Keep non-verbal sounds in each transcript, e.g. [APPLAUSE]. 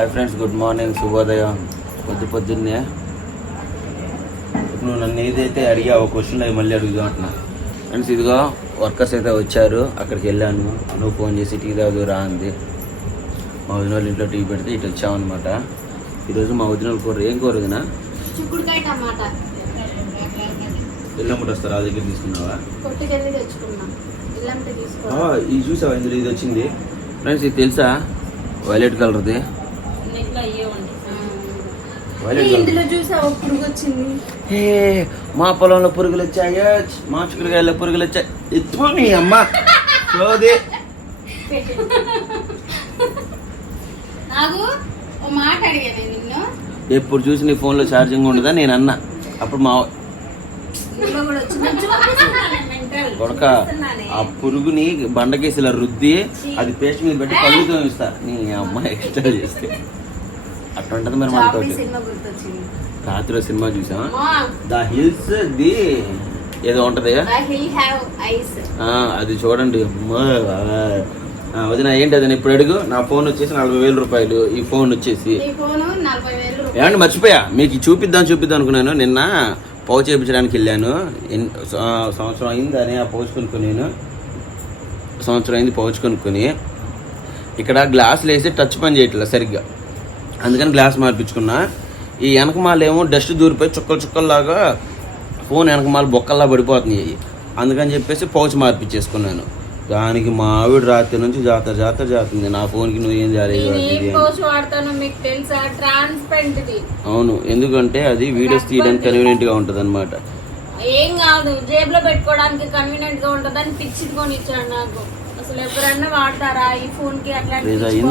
Hi friends good morning శుభోదయం పొద్దు పొద్దున్నే. నువ్వు నన్ను ఏదైతే అడిగావు క్వశ్చన్ అవి మళ్ళీ అడుగుదాం అంటున్నా. ఫ్రెండ్స్ ఇదిగో వర్కర్స్ అయితే వచ్చారు. అక్కడికి వెళ్ళాను. నువ్వు ఫోన్ చేసి టీ తాగు రా అంది. మా వదిన వాళ్ళ ఇంట్లో టీ పెడితే ఇటు వచ్చామన్నమాట ఈరోజు మా వదిన వాళ్ళ కూర ఏం కూర వదినా? ఎల్లమ్మటి వస్తారు? ఆ దగ్గర తీసుకున్నావా ఇది చూసావా? ఇందులో ఇది వచ్చింది. ఫ్రెండ్స్ ఇది తెలుసా? వైలెట్ కలర్ది ఇందులో చూసా ఒక పురుగు వచ్చింది హే మా పొలంలో పురుగులు వచ్చాయా మా చిక్కుడుకాయలో పురుగులు వచ్చాయి ఎత్తు నీ అమ్మ. సోది నాకు ఓ మాట అడిగాను నిన్ను. ఎప్పుడు చూసి నీ ఫోన్లో ఛార్జింగ్ ఉండదా? నేను అన్నా. అప్పుడు మా ఇందులో కూడా వచ్చింది? కొడక ఆ పురుగుని బండకేసి ఇలా రుద్ది అది పేస్ట్ మీద పెట్టి కళ్ళుతో ఇస్తా నీ అమ్మ ఎక్స్ట్రా చేస్తే. అట్లా ఉంటుంది మరి మనతో సినిమా గుర్తొచ్చింది. రాత్రి సినిమా చూసాం ద హిల్స్ ది. ఏదో ఉంటది హిల్ హ్యావ్ ఐస్. ఆ, అది చూడండి. వదిన ఏంటి అది ఇప్పుడు అడుగు. నా ఫోన్ వచ్చేసి నలభై వేల రూపాయలు. ఈ ఫోన్ వచ్చేసి. ఏమండి మర్చిపోయా. మీకు చూపిద్దాం చూపిద్దాం అనుకున్నాను. నిన్న పౌచ్ చేయించడానికి వెళ్ళాను. సంవత్సరం అయింది అని ఆ పౌచ్ కొనుక్కొని నేను సంవత్సరం అయింది పౌచ్ కొనుక్కొని. ఇక్కడ గ్లాసులు వేసి టచ్ పని చేయట్లేదు సరిగ్గా. అందుకని గ్లాస్ మార్పించుకున్నా. ఈ వెనకమాల ఏమో డస్ట్ దూరిపోయి చుక్కలు చుక్కల్లాగా ఫోన్ వెనకమాల బొక్కల్లా పడిపోతున్నాయి. అందుకని చెప్పేసి పౌచ్ మార్పించేసుకున్నాను. దానికి మా ఆవిడ రాత్రి నుంచి జాతర జాతర జాతుంది నా ఫోన్కి నువ్వు ఏం ది అవును. ఎందుకంటే అది వీడియోస్ తీయడానికి కన్వీనియంట్గా ఉంటది అనమాట ఏం కాదు. జేబులో పెట్టుకోవడానికి కన్వీనియంట్గా ఉంటదని పిచ్చిది కొని ఇచ్చాడు నాకు. అసలు ఎవరన్నా వాడతారా ఈ ఫోన్కి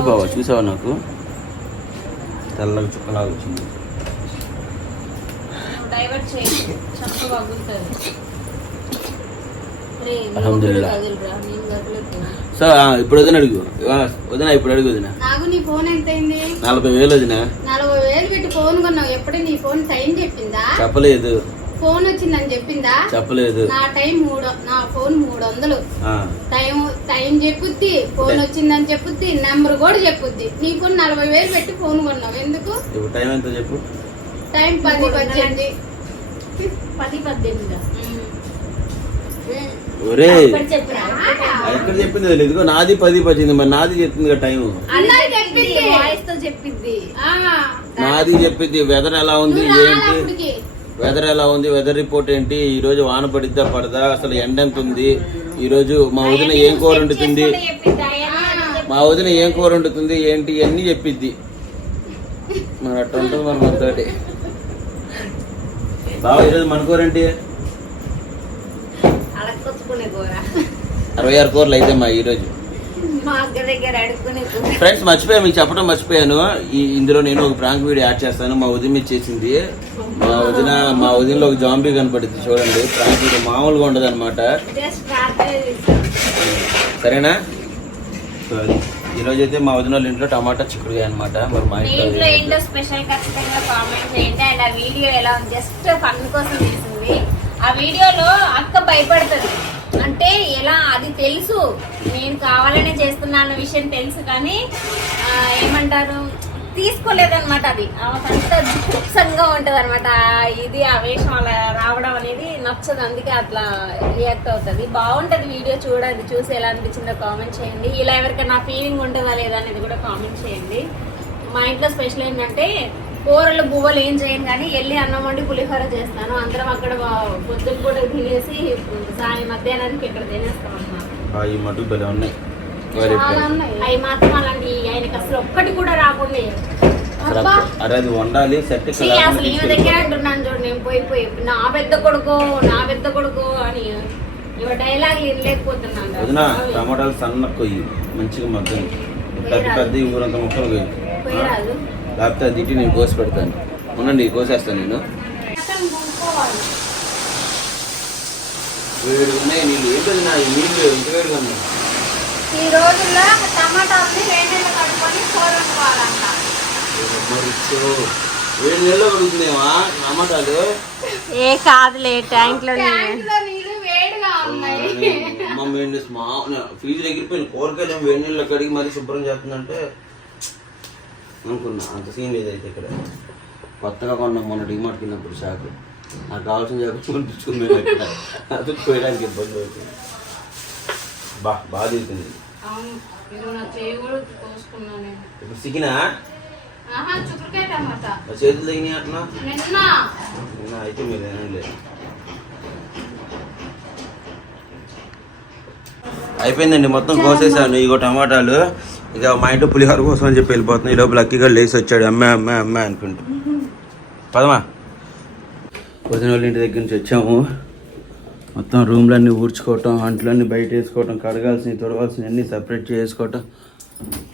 pouch? చూసావా నాకు? తెల్లగా చుక్కలాగా వచ్చింది. సో ఇప్పుడు వదిన అడుగు. వదిన ఇప్పుడు అడుగు వదిన. నాకు నీ ఫోన్ ఎంత అయింది నలభై వేలు వదిన. నలభై వేలు పెట్టి ఫోన్ కొన్నావు. ఎప్పుడే నీ ఫోన్ టైం చెప్పిందా? చెప్పలేదు. ఫోన్ వచ్చిందని చెప్పిందా? చెప్పలేదు. నా టైం మూడు నా ఫోన్ మూడు వందలు ఆ, టైం టైం చెప్పుద్ది ఫోన్ వచ్చిందని చెప్పుద్ది నెంబర్ కూడా చెప్పుద్ది. నీ ఫోన్ నలభై వేలు పెట్టి ఫోన్ కొన్నావు. ఎందుకు? టైం ఎంత చెప్పు? టైం పది పద్దెనిమిది. పది పద్దెనిమిది? ఒరే. ఎక్కడ చెప్పింది తెలియదు. నాది పది పచ్చింది మరి నాది టైం చెప్పింది వాయిస్తో చెప్పిద్ది ఆ, నాది చెప్పింది వెదర్ ఎలా ఉంది ఏంటి. వెదర్ ఎలా ఉంది? వెదర్ రిపోర్ట్ ఏంటి? ఈ రోజు వాన పడిద్దా పడదా? అసలు ఎండ ఎంత ఉంది? ఈ రోజు మా వదిన ఏం కూర వండుతుంది? మా వదిన ఏం కూర వండుతుంది? ఏంటి? అన్ని చెప్పిద్ది. మరి అట్లా ఉంటుంది మరి మనతోటి బావ ఈరోజు మన కూర ఏంటి? అరవై ఆరు కూరలు అయితే మా ఈరోజు. ఫ్రెండ్స్ మర్చిపోయాను మీకు చెప్పడం మర్చిపోయాను. ఈ ఇందులో నేను ఒక ప్రాంక్ వీడియో యాడ్ చేస్తాను. మా వదిన మీద చేసింది. మా వదిన మా వదినలో ఒక జాంబీ కనపడుద్ది చూడండి. ప్రాంక్ వీడియో మామూలుగా ఉండదు అనమాట సరేనా? ఈరోజు అయితే మా వదిన వాళ్ళ ఇంట్లో టమాటా చిక్కుడుగా అనమాట మరి మా ఇంట్లో ఏంటో స్పెషల్ ఖచ్చితంగా కామెంట్ చేయండి. అండ్ ఆ వీడియో ఎలా ఉంది? జస్ట్ ఫన్ కోసం తీసింది ఆ వీడియోలో అక్క భయపడుతుంది. అంటే ఎలా అది తెలుసు. నేను కావాలనే చేస్తున్నా అన్న విషయం తెలుసు కానీ ఏమంటారు తీసుకోలేదన్నమాట అది. అంత దుఃఖంగా ఉంటుంది అనమాట ఇది ఆ వేషం అలా రావడం అనేది నచ్చదు. అందుకే అట్లా రియాక్ట్ అవుతుంది. బాగుంటుంది వీడియో చూడండి. చూసి ఎలా అనిపించిందో కామెంట్ చేయండి. ఇలా ఎవరికైనా ఫీలింగ్ ఉంటుందా లేదా అనేది కూడా కామెంట్ చేయండి. మా ఇంట్లో స్పెషల్ ఏంటంటే కూరలు బువ్వలు ఏం చేయను కానీ వెళ్ళి అన్నం వండి పులిహోర చేస్తాను. అందరం అక్కడ పొద్దున కూడా తినేసి సాయం మధ్యాహ్నానికి ఇక్కడ తినేస్తాం అన్నమాట. అవి మాత్రం అలాంటి ఆయనకి అసలు ఒక్కటి కూడా రాకుండా. అది వండాలి సెట్ అసలు ఈమె దగ్గర అంటున్నాను చూడు నేను పోయి పోయి. నా పెద్ద కొడుకు నా పెద్ద కొడుకు అని ఇవ డైలాగ్ టమాటాలు సన్న కొయ్యి. మంచిగా మగ్గని పెద్ద పెద్ద ఊరంత ముక్కలు కొయ్యి. లేకపోతే అది ఇటు నేను కోసి పెడతాను. ఉండండి కోసేస్తాను నేను. వేడి ఉన్నాయి నీళ్ళు. ఏంటది నా ఈ నీళ్ళు ఇంత వేడిగా ఉన్నాయి. ఈ రోజుల్లో టమాటాలని వేడి నీళ్ళు కడుక్కొని కూర వండుకోవాలంట. వేడి కడుగుతున్నావా టమాటాలు? ఏ కాదులే ట్యాంక్లో నీళ్ళు. వేడిగా ఉన్నాయి. మమ్మీ మా ఫీజు ఎగిరిపోయిన కూరగాయలు ఏం వేడి నీళ్ళు కడిగి మరీ శుభ్రం చేస్తుందంటే అనుకున్నా. అంత సీన్ లేదైతే ఇక్కడ. కొత్తగా కొన్నాం మొన్న డిమార్ట్కి వెళ్ళినప్పుడు షాక్ నాకు కావాల్సిన షాక్ చూపించుకున్నాను ఇక్కడ అది పోయడానికి ఇబ్బంది అవుతుంది. బా బాగా కోసుకున్నాను నేను ఇప్పుడు సిగినా ఆహా చుక్కకాయ టమాటా. నా చేతులు తగినాయి అట్లా నిన్న. అయితే మీరు తినండి అయిపోయిందండి మొత్తం కోసేసాను. ఇగో టమాటాలు. ఇక మా ఇంట్లో పులిహోర కోసం అని చెప్పి వెళ్ళిపోతున్నాయి ఈ లోపల లక్కీగా లేచి వచ్చాడు. అమ్మే అమ్మే అమ్మే అనుకుంటూ. పదమా? వదిన వాళ్ళ ఇంటి దగ్గర నుంచి వచ్చాము. మొత్తం రూమ్లన్నీ ఊడ్చుకోవటం అంట్లన్నీ బయట వేసుకోవటం కడగాల్సినవి తొడగాల్సినవి అన్నీ సపరేట్ చేసుకోవటం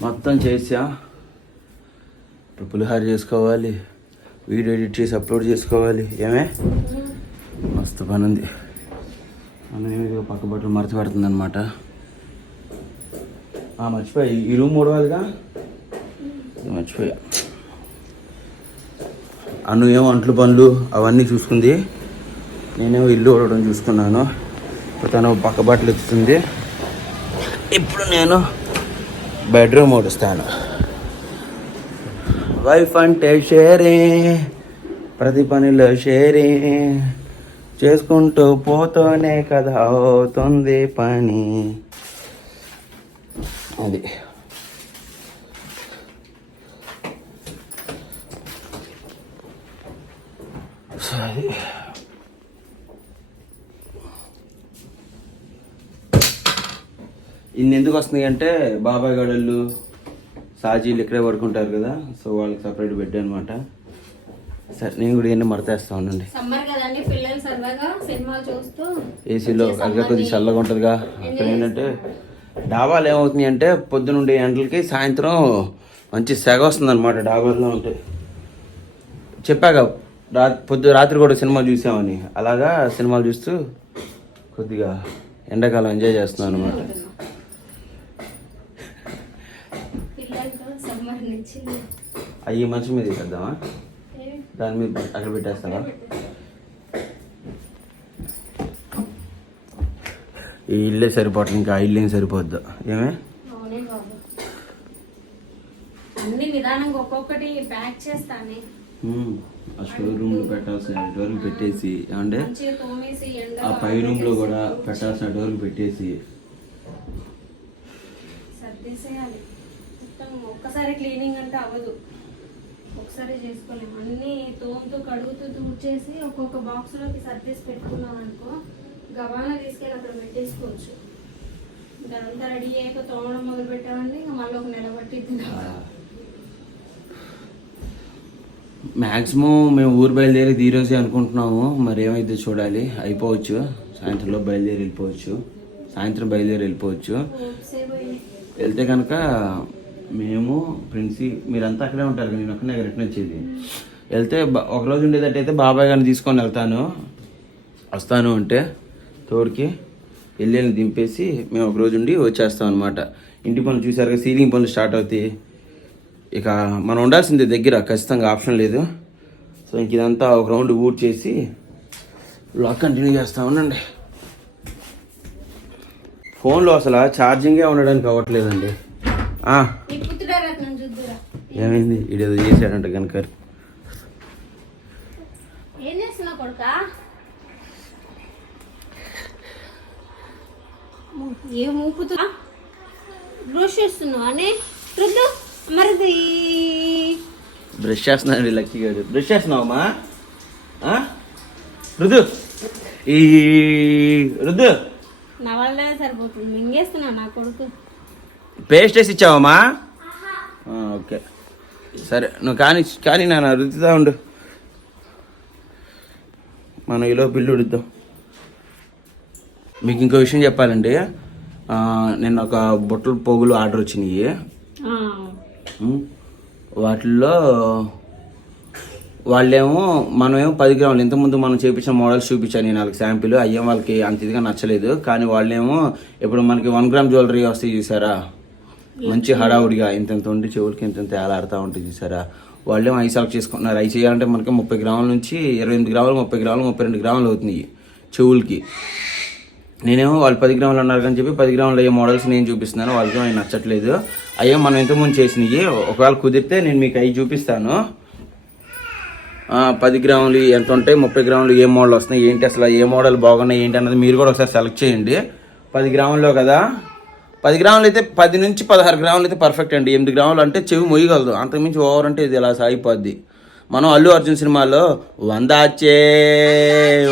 మొత్తం చేసా. ఇప్పుడు పులిహోర చేసుకోవాలి. వీడియో ఎడిట్ చేసి అప్లోడ్ చేసుకోవాలి. ఏమే? మస్తు పని ఉంది. మనం పక్క బట్టలు మరచి అనమాట మర్చిపోయా. ఈ- రూమ్ మూడవాలిగా మర్చిపోయా. అన్ను ఏమో అంట్లు పనులు అవన్నీ చూసుకుంది. నేనేమో ఇల్లు ఊడడం చూసుకున్నాను. ఇప్పుడు తను పక్క బట్టలు ఇస్తుంది ఇప్పుడు నేను బెడ్రూమ్ ఊడుస్తాను. వైఫ్ అంటే షేరే ప్రతి పనిలో షేరే. చేసుకుంటూ పోతూనే కదా అవుతుంది పని. అది. సరే ఇన్ని ఎందుకు వస్తున్నాయి అంటే బాబాయ్ గడళ్ళు సాజీలు ఇక్కడే పడుకుంటారు కదా సో వాళ్ళకి సపరేట్ బెడ్ అనమాట సరే నేను కూడా ఇవన్నీ మడతేస్తా ఉండండి. ఏసీలో అదిగా కొద్దిగా చల్లగా ఉంటుందిగా. అక్కడ ఏంటంటే డాబాలు ఏమవుతున్నాయి అంటే పొద్దునుండే ఎండలకి సాయంత్రం మంచి సెగ వస్తుంది అనమాట డాబాల్లో ఉంటే. చెప్పాక రా పొద్దు రాత్రి కూడా సినిమా చూసామని. అలాగా సినిమాలు చూస్తూ కొద్దిగా ఎండాకాలం ఎంజాయ్ చేస్తున్నాను అనమాట అవి మంచి మీద వేసేద్దామా? దాని మీద అక్కడ పెట్టేస్తావా? ఈ ఇల్లే సరిపోతుంది ఇంకా ఇల్లు ఏం సరిపోద్దు. ఏమే? అన్ని నిదానంగా ఒక్కొక్కటి ప్యాక్ చేస్తానే. ఆ స్టోర్ రూమ్లో పెట్టాల్సిన డోర్కి పెట్టేసి అంటే ఆ పై రూమ్లో కూడా పెట్టాల్సిన డోర్కి పెట్టేసి. సర్దేసేయాలి. ఒక్కసారి క్లీనింగ్ అంటే అవ్వదు. ఒకసారి చేసుకోలేము అన్ని తోముతూ కడుగుతూ తూడ్చేసి ఒక్కొక్క బాక్స్లోకి సర్దేసి పెట్టుకున్నాం అనుకో గబాన తీసుకెళ్ళి అక్కడ పెట్టేసుకోవచ్చు. ఇంకా అంతా రెడీ అయ్యాక తోమడం మొదలు పెట్టామండి ఇంకా మళ్ళీ ఒక నెల పట్టిద్ది. మ్యాక్సిమం మేము ఊరు బయలుదేరి ఈరోజే అనుకుంటున్నాము. మరి ఏమైతే చూడాలి. అయిపోవచ్చు. సాయంత్రంలో బయలుదేరి వెళ్ళిపోవచ్చు. సాయంత్రం బయలుదేరి వెళ్ళిపోవచ్చు. వెళ్తే కనుక మేము ప్రిన్సి మీరంతా అక్కడే ఉంటారు నేను ఒక్కనే రిటర్న్ వచ్చేది. వెళ్తే బ- ఒక రోజు ఉండేటట్టయితే బాబాయ్ గారిని తీసుకొని వెళ్తాను. వస్తాను అంటే తోడికి వెళ్ళి దింపేసి మేము ఒక రోజు ఉండి వచ్చేస్తాం అనమాట ఇంటి పనులు చూసారుగా సీలింగ్ పనులు స్టార్ట్ అవుతాయి. ఇక మనం ఉండాల్సిందే దగ్గర ఖచ్చితంగా ఆప్షన్ లేదు. సో ఇంక ఇదంతా ఒక రౌండ్ ఊడ్ చేసి బ్లాగ్ కంటిన్యూ చేస్తా ఉండండి. ఫోన్లో అసలు ఛార్జింగే ఉండడానికి అవ్వట్లేదండి. ఏమైంది? ఇడేదో చేశాడంట కనుక ఏం చేస్తున్నావు కొడుక ఏ మూపుతూ బ్రష్ చేస్తున్నావు? అని రుద్దు మరిది. బ్రష్ చేస్తున్నాడు లక్కీ గారు బ్రష్ చేస్తున్నావమ్మా? రుదు ఈ రుద్దు నా వల్లనే సరిపోతుంది. మింగేస్తున్నా నా కొడుకు. పేస్ట్ వేసి ఇచ్చావమ్మా ఓకే. సరే నువ్వు కానీ కానీ నాన్న రుద్దుతా ఉండు. మనం ఈలో బిల్లు ఉడుద్దాం. మీకు ఇంకో విషయం చెప్పాలండి. నిన్న ఒక బుట్టల పోగులు ఆర్డర్ వచ్చినాయి. వాటిల్లో వాళ్ళేమో మనమేమో పది గ్రాములు. ఇంతకుముందు మనం చేపించిన మోడల్స్ చూపించాను నేను వాళ్ళకి శాంపిల్. అయ్యేం వాళ్ళకి అంత ఇదిగా నచ్చలేదు. కానీ వాళ్ళేమో ఇప్పుడు మనకి వన్ గ్రామ్ జ్యువెలరీ వస్తాయి చూసారా? మంచి హడావుడిగా ఇంతంత ఉండి చెవులకి ఇంతంత ఏలాడుతూ ఉంటుంది చూసారా? వాళ్ళేమో ఐ సెలెక్ట్ చేసుకుంటున్నారు. అవి చేయాలంటే మనకి ముప్పై గ్రాముల నుంచి ఇరవై ఎనిమిది గ్రాములు ముప్పై గ్రాములు ముప్పై రెండు గ్రాములు అవుతున్నాయి చెవులకి. నేనేమో వాళ్ళు పది గ్రాములు అన్నారు కానీ చెప్పి పది గ్రాములు అయ్యే మోడల్స్ నేను చూపిస్తున్నాను. వాళ్ళకి అవి నచ్చట్లేదు. అయ్యో మనం ఇంతకుముందు చేసినవి? ఒకవేళ కుదిరితే నేను మీకు అవి చూపిస్తాను. పది గ్రాములు ఎంత ఉంటాయి? ముప్పై గ్రాములు ఏ మోడల్ వస్తున్నాయి? ఏంటి అసలు ఏ మోడల్ బాగున్నాయి? ఏంటి అన్నది మీరు కూడా ఒకసారి సెలెక్ట్ చేయండి. పది గ్రాముల్లో కదా? పది గ్రాములు అయితే పది నుంచి పదహారు గ్రాములు అయితే పర్ఫెక్ట్ అండి. ఎనిమిది గ్రాములు అంటే చెవి మొయ్యగలదు. అంతకుమించి ఓవర్ అంటే ఇది ఇలా సాగిపోద్ది. మనం అల్లు అర్జున్ సినిమాలో వంద అచ్చే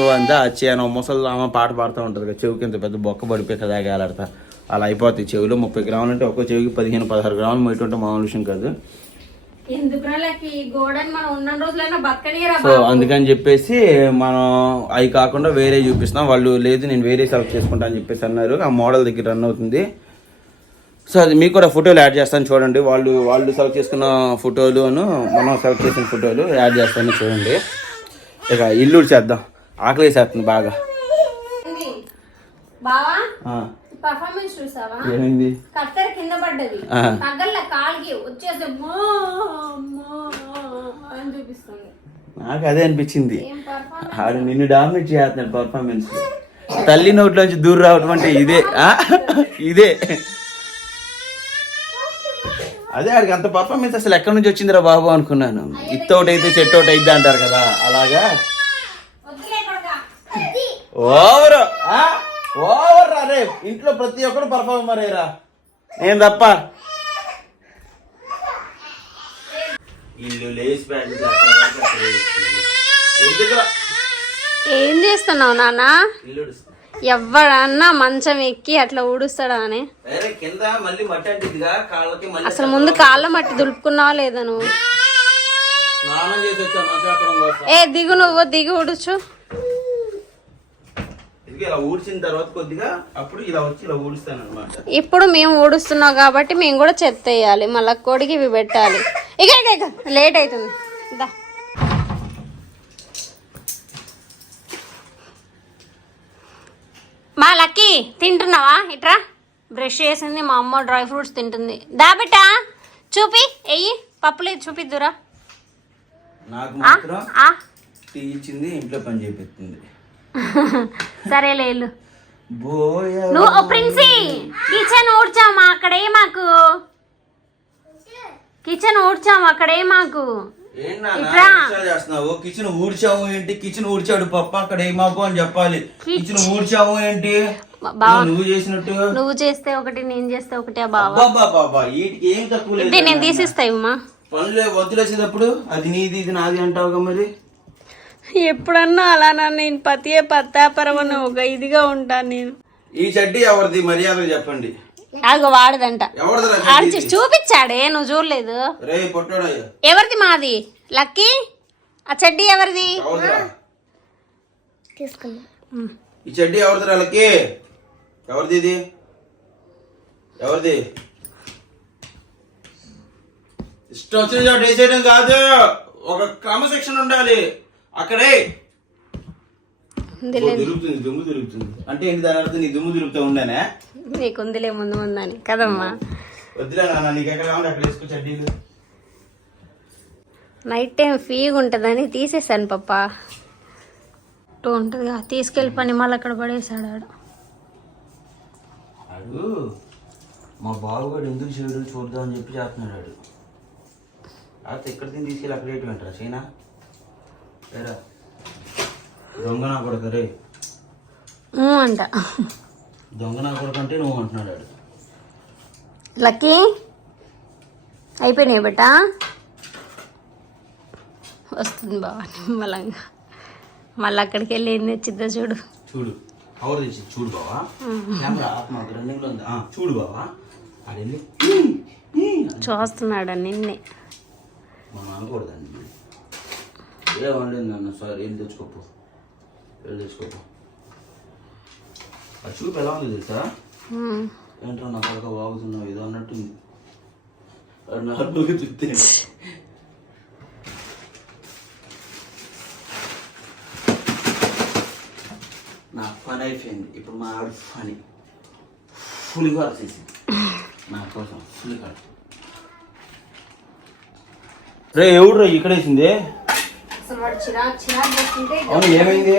వంద అచ్చే అని ముసలి ఆమె పాట పాడుతూ ఉంటుంది కదా చెవికి ఇంత పెద్ద బొక్క పడిపోయి కదా వేలాడతా అలా అయిపోతాయి చెవిలో ముప్పై గ్రాములు అంటే ఒక్కో చెవికి పదిహేను పదహారు గ్రాములు మొయ్యటం మామూలు విషయం కాదు. సో అందుకని చెప్పేసి మనం అవి కాకుండా వేరే చూపిస్తున్నాం. వాళ్ళు లేదు నేను వేరే సెలెక్ట్ చేసుకుంటా అని చెప్పేసి అన్నారు. ఆ మోడల్ దగ్గర రన్ అవుతుంది. సో అది మీకు కూడా ఫోటోలు యాడ్ చేస్తాను చూడండి. వాళ్ళు వాళ్ళు సెలెక్ట్ చేసుకున్న ఫోటోలు మనం సెలెక్ట్ చేసిన ఫోటోలు యాడ్ చేస్తాను చూడండి. ఇక ఇల్లు చేద్దాం ఆకలి వేసేస్తుంది బాగా. పర్ఫార్మెన్స్ చూసావా? ఏమైంది? కత్తెర కింద పడ్డది. ఆ. తగ్గల్ల కాలికి వచ్చేసి మో, మో అని చూపిస్తుంది. నాకు అదే అనిపించింది. ఆడు నిన్ను డామినేట్ చేస్తున్నాడు పర్ఫార్మెన్స్ తల్లి నోట్లోంచి దూరం రావడం అంటే ఇదే? ఇదే. అదే ఆడికి అంత పర్ఫార్మెన్స్ అసలు ఎక్కడి నుంచి వచ్చిందిరా బాబు అనుకున్నాను. ఇత్తోటి అయితే చెట్టు ఒకటి అయితే అంటారు కదా అలాగా. ఓవర్ ఓవర్ అరే ఇంట్లో ప్రతి ఒక్కరు పర్ఫార్మర్ రా. నేను తప్ప. ఇల్లు లేచి ఏం చేస్తున్నావు నాన్న? ఇల్లు ఎవడన్నా మంచం ఎక్కి అట్లా ఊడుస్తాడా అని. అసలు ముందు కాళ్ళ మట్టి దులుపుకున్నావా లేదా నువ్వు? ఏ దిగు నువ్వు దిగు ఊడుచు. ఇప్పుడు మేము ఊడుస్తున్నాం కాబట్టి మేము కూడా చెత్త వేయాలి మళ్ళా కొడికి ఇవి పెట్టాలి. ఇక లేట్ అవుతుంది. దా. మా లక్కీ తింటున్నావా? ఇట్రా. బ్రష్ చేసింది మా అమ్మ డ్రై ఫ్రూట్స్ తింటుంది. దా బిడ్డ చూపి ఎయ్యి పప్పులు చూపిద్దురా. నాకు? మాత్రం ఆ? టీ ఇచ్చింది ఇంట్లో పని చేపిస్తుంది [LAUGHS] సరేలే ఇల్లు నువ్వు ఓ ప్రిన్సీ కిచెన్ ఊడ్చామా అక్కడే మాకు. కిచెన్ ఊడ్చాము అక్కడే మాకు. చేస్తున్నావు? కిచెన్ ఊడ్చావు ఏంటి? కిచెన్ ఊడ్చాడు పప్ప అక్కడ ఏమాకు అని చెప్పాలి. కిచెన్ ఊడ్చావు ఏంటి? నువ్వు చేసినట్టు. నువ్వు చేస్తే ఒకటి నేను చేస్తే ఒకటి ఏం తక్కువ నేను పనులు వంతులేసేటప్పుడు అది నీది ఇది నాది అంటావుగా మరి? ఎప్పుడన్నా అలా నన్ను నేను పతియే పత్తాపరం అని ఒక ఇదిగా ఉంటాను నేను. ఈ చెడ్డీ ఎవరిది? మర్యాద చెప్పండి. అదిగో వాడదంట. చూపించాడే నువ్వు చూడలేదు. ఎవరిది మాది? లక్కీ? ఆ చెడ్డీ ఎవరిది? ఈ చెడ్డీ ఎవరిదిరా లకి ఎవరిది ఇది? ఎవరిది? ఇష్టం వచ్చిన చోట వేసేయడం కాదు. ఒక క్రమశిక్షణ ఉండాలి. అక్కడే. తిరుగుతుంది దుమ్ము తిరుగుతుంది. అంటే ఏంటి దాని అర్థం? నీ దుమ్ము తిరుగుతూ ఉండనే? నీకు ఉందిలే ముందు ముందని. కదమ్మా. నైట్ టైం ఫ్రీగా ఉంటుందని తీసేసాను పప్ప టూ ఉంటుందిగా తీసుకెళ్ళి పని మళ్ళీ అక్కడ పడేసాడు ఆడు. మా బావగాడు ఎందుకు చేయడు చూద్దాం అని చెప్పి చేస్తున్నాడు ఆడు. అయితే ఇక్కడ తిని తీసుకెళ్ళి అక్కడ ఏంటి వెంటరా చైనా? ఏరా? దొంగ నా అంట. దొంగ నా కొడుకు అంటే నువ్వు అంటున్నాడు ఆడు లక్కీ? అయిపోయినాయి బెట్ట వస్తుంది బాబా నిమ్మలంగా. మళ్ళీ అక్కడికి వెళ్ళి ఏం తెచ్చిద్దో చూడు. చూడు కవర్ తీసి చూడు బావా. కెమెరా రన్నింగ్లో ఉంది. ఆ, చూడు బావా. చూస్తున్నాడు నిన్నే. మనం అనకూడదండి ఏ వండింది అన్న సార్ ఏం తెచ్చుకోపు? వెళ్ళి తెచ్చుకోపు? ఆ చూపు ఎలా ఉంది తెలుసా. ఏంట్రా నా పడక వాగుతున్నావు? ఏదో అన్నట్టుంది నార్మల్గా చూస్తే. నా పని అయిపోయింది. ఇప్పుడు మా ఆవిడ పని. ఫుల్గా వచ్చేసింది నా కోసం ఫుల్గా రే ఎవడు ఇక్కడ వేసింది? ఏమైంది?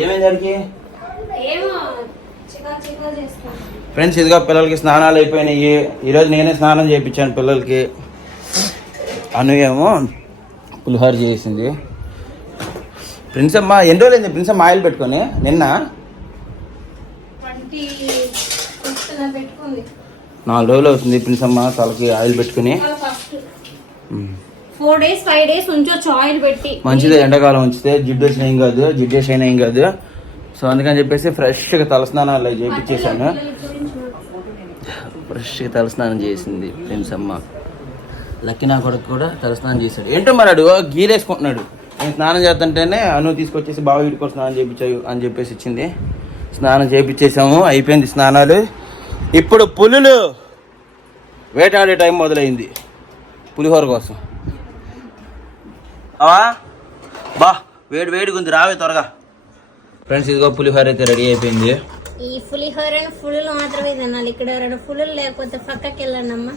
ఏమైంది దానికి ఫ్రెండ్స్ ఇదిగో పిల్లలకి స్నానాలు అయిపోయినాయి. ఈరోజు నేనే స్నానం చేయించాను పిల్లలకి. అను ఏమో పులిహోర చేసింది. ప్రిన్స్ అమ్మ ఎన్ని రోజులైంది ప్రిన్స్ అమ్మ ఆయిల్ పెట్టుకొని? నిన్న? నాలుగు రోజులు అవుతుంది ప్రిన్స్ అమ్మ తలకి ఆయిల్ పెట్టుకుని. ఫోర్ డేస్ ఫైవ్ డేస్ ఉంచొచ్చు ఆయిల్ పెట్టి. మంచిదే ఎండాకాలం ఉంచితే జిడ్డు వచ్చిన ఏం కాదు జిడ్డు వేసిన ఏం కాదు. సో అందుకని చెప్పేసి ఫ్రెష్గా తలస్నానాలు అవి చేయించేసాను ఫ్రెష్గా తలస్నానం చేసింది ఫ్రెండ్స్ అమ్మ. లక్కీ నా కొడుకు కూడా తలస్నానం చేశాడు. ఏంటో మరాడు అడు గీరేసుకుంటున్నాడు నేను స్నానం చేస్తుంటేనే అను తీసుకొచ్చేసి బావి వీడికి స్నానం చేయించావు అని చెప్పేసి ఇచ్చింది. స్నానం చేయించేసాము అయిపోయింది స్నానాలు. ఇప్పుడు పులులు వేటాడే టైం మొదలైంది. పులిహోర కోసం. అవా బా వేడి వేడిగా ఉంది. రావే త్వరగా. ఫ్రెండ్స్ ఇదిగో పులిహోర అయితే రెడీ అయిపోయింది. ఈ పులిహోరను ఫుల్ మాత్రమే తినాలి. ఇక్కడ రెండు ఫుల్ లేకపోతే పక్కకి వెళ్ళండి అమ్మా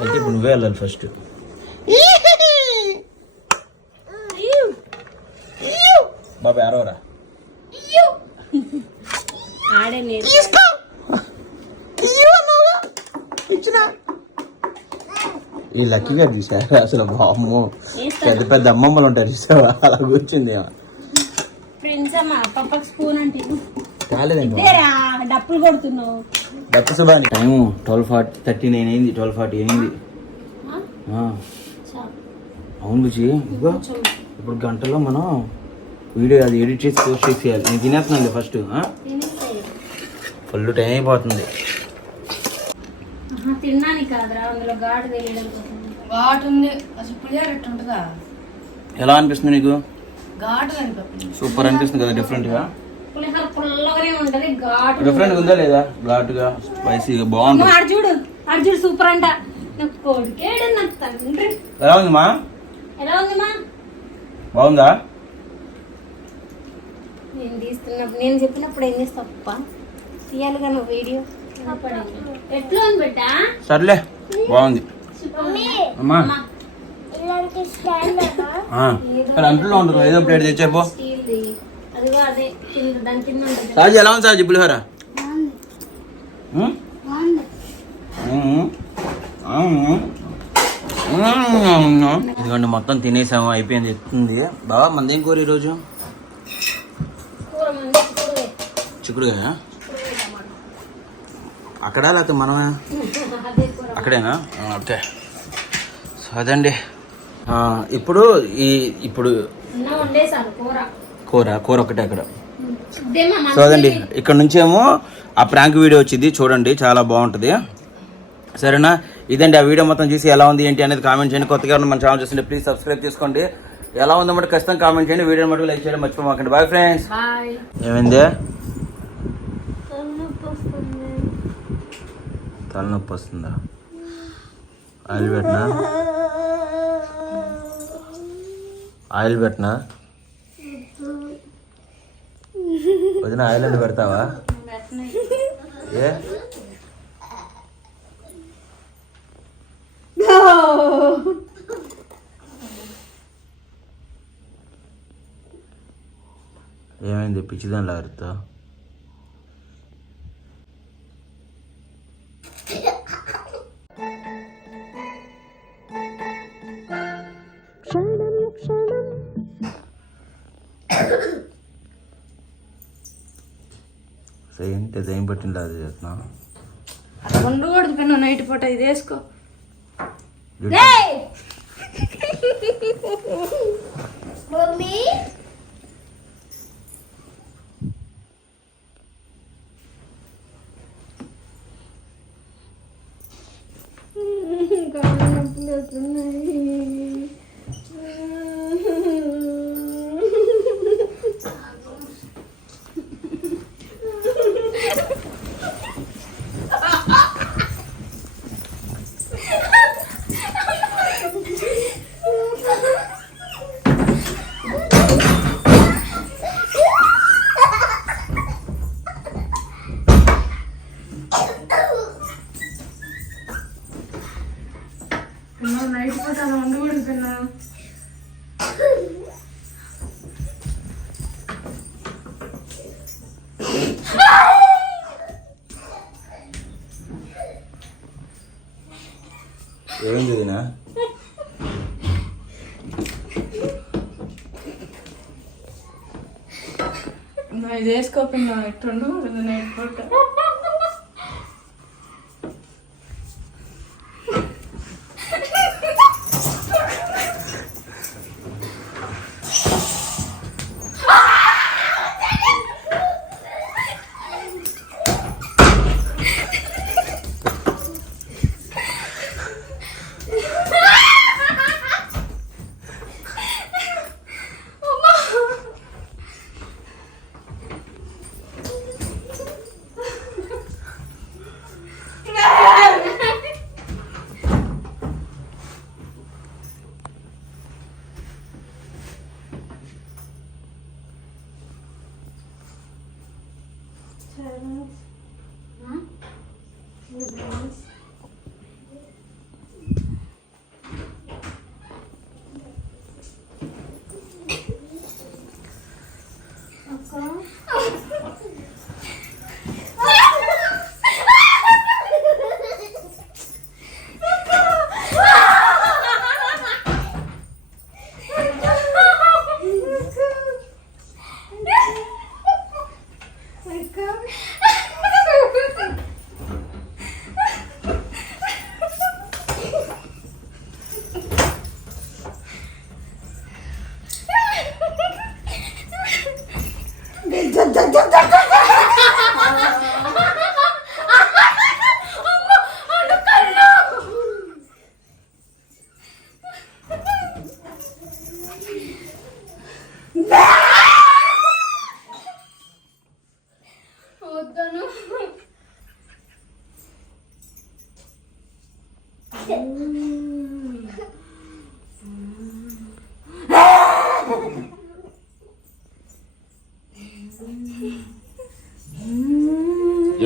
అయితే ఇప్పుడు నువ్వే వెళ్ళాలి ఫస్ట్ బాబా ఆడే నేను. ఈ లక్కీగా చూసారు? అసలు బామ్మ పెద్ద పెద్ద అమ్మమ్మలు ఉంటారు చూసావా? అలా కూర్చుంది ఫ్రెండ్స్ అమ్మా పప్పకి స్పూన్ అంటే కాలేదండి ఇదేరా డప్పులు కొడుతున్నావు. Datta Subani time twelve forty thirty nine అయింది ట్వెల్వ్ ఫార్టీ అయింది. ఆ, అవును బుజ్జి ఇదిగో. ఇప్పుడు గంటలో మనం వీడియో అది ఎడిట్ చేసి పోస్ట్ చేసేయాలి. నేను తినేస్తున్నాను ఫస్ట్ ఫుల్ టైం అయిపోతుంది. ఆహా, తిన్నాను కాదురా అందులో గాడు తెలియడం కోసం. ఘాటు ఉంది అసలు పులిహోర ఎట్టు ఉంటుందా ఎలా అనిపిస్తుంది నీకు? సూపర్ అనిపిస్తుంది కదా ఉంటది ఘాటు డిఫరెంట్ ఉందా లేదా? ఘాటుగా స్పైసీగా బాగుంది? నువ్వు ఆడు చూడు ఆడు చూడు సూపర్ అంట. ఎలా ఉంది మా? ఎలా ఉంది మా? బాగుందా? నేను తీస్తున్నప్పుడు నేను చెప్పినప్పుడు ఏం చేస్తా తీయాలిగా నువ్వు వీడియో? ఎట్లా ఉంది బిడ్డ? సర్లే బాగుంది. అమ్మా. అంట్లో ఉండదు ఏదో ప్లేట్ తెచ్చాపో. సాజీ ఎలా ఉంది సాజీ పులిహోర. ఇదిగోండి మొత్తం తినేసాము. అయిపోయింది. ఎత్తుంది. బావా మందేం కూర ఈరోజు? కూర కూరే చిక్కుడుగా అక్కడ లేకపోతే మనమే అక్కడేనా? ఓకే సో అదండి. ఇప్పుడు ఈ ఇప్పుడు కూర. కూర ఒకటే అక్కడ. అదండి ఇక్కడ నుంచేమో ఆ ప్రాంక్ వీడియో వచ్చింది చూడండి చాలా బాగుంటుంది. సరేనా? ఇదండి ఆ వీడియో మొత్తం చూసి ఎలా ఉంది ఏంటి అనేది కామెంట్ చేయండి. కొత్తగా ఉన్న మన ఛానల్ చూస్తుంటే ప్లీజ్ సబ్స్క్రైబ్ చేసుకోండి. ఎలా ఉందో మటు ఖచ్చితంగా కామెంట్ చేయండి. వీడియో మటుకు లైక్ చేయడం మర్చిపోమాకండి. బాయ్ ఫ్రెండ్స్ ఏమైంది? తలనొప్పి వస్తుందా? ఆయిల్ పెట్టినా? ఆయిల్ పెట్టినా? వదిన ఆయిల్ అని పెడతావా? ఏ? ఏమైంది? పిచ్చిదాని లారుతా దయ్యం పట్టింది అది చేస్తున్నా ఉండకూడదు పెన్ను నైట్ పూట ఇది వేసుకో. నైట్ నువ్వు ఇది వేసుకోకుండా ఎట్టుండు ఇది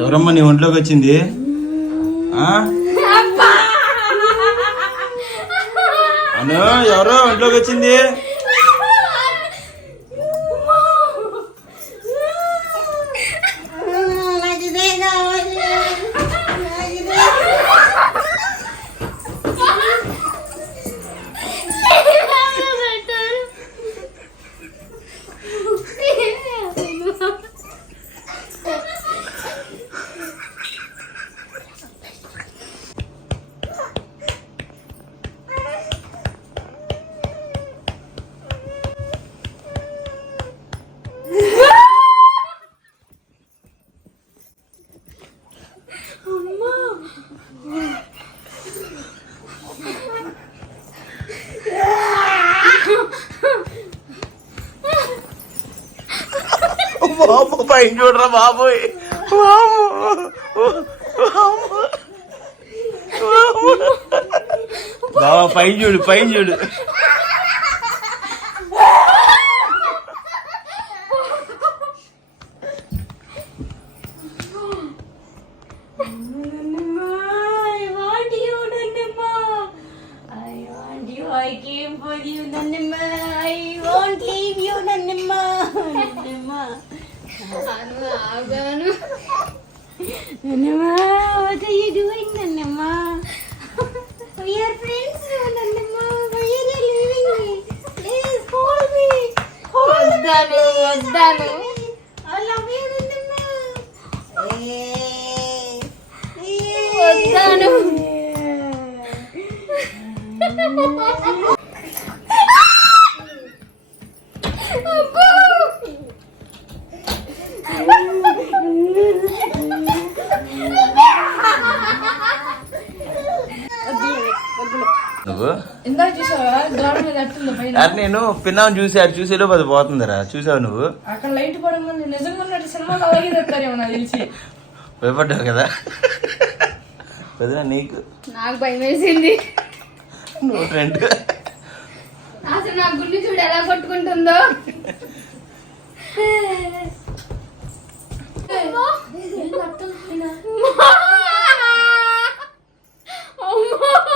ఎవరమ్మా నీ ఒంట్లోకి వచ్చింది? అను ఎవరో ఒంట్లోకి వచ్చింది? పైన చూడరా బాబోయ్. బాబా పైన చూడు పైన చూడు. నేను పిన్నాం చూసి అది చూసేలో అది పోతుంది రా చూసావు నువ్వు? అక్కడ లైట్ భయపడ్డావు కదా? నీకు? నాకు భయం వేసింది. అసలు నా గుండె చూడు ఎలా కొట్టుకుంటుందో. అమ్మ!